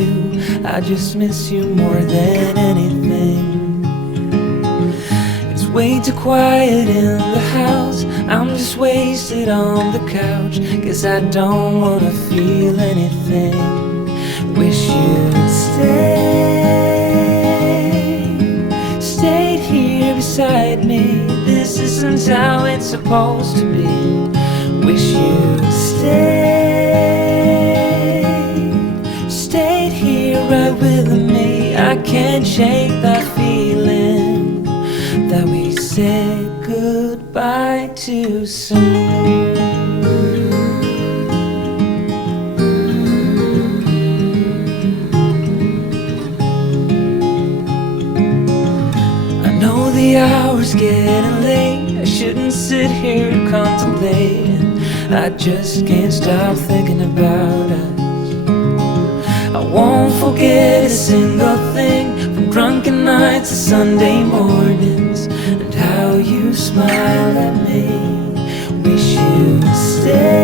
do. I just miss you more than anything. It's way too quiet in the house. I'm just wasted on the couch. Guess I don't wanna feel anything. Wish you'd stayed here beside me. This isn't how it's supposed to be. Wish you'd stayed here right with me. I can't shake that feeling that we said goodbye too soon. The hour's getting late. I shouldn't sit here contemplating. I just can't stop thinking about us. I won't forget a single thing, from drunken nights to Sunday mornings, and how you smile at me. Wish you'd stay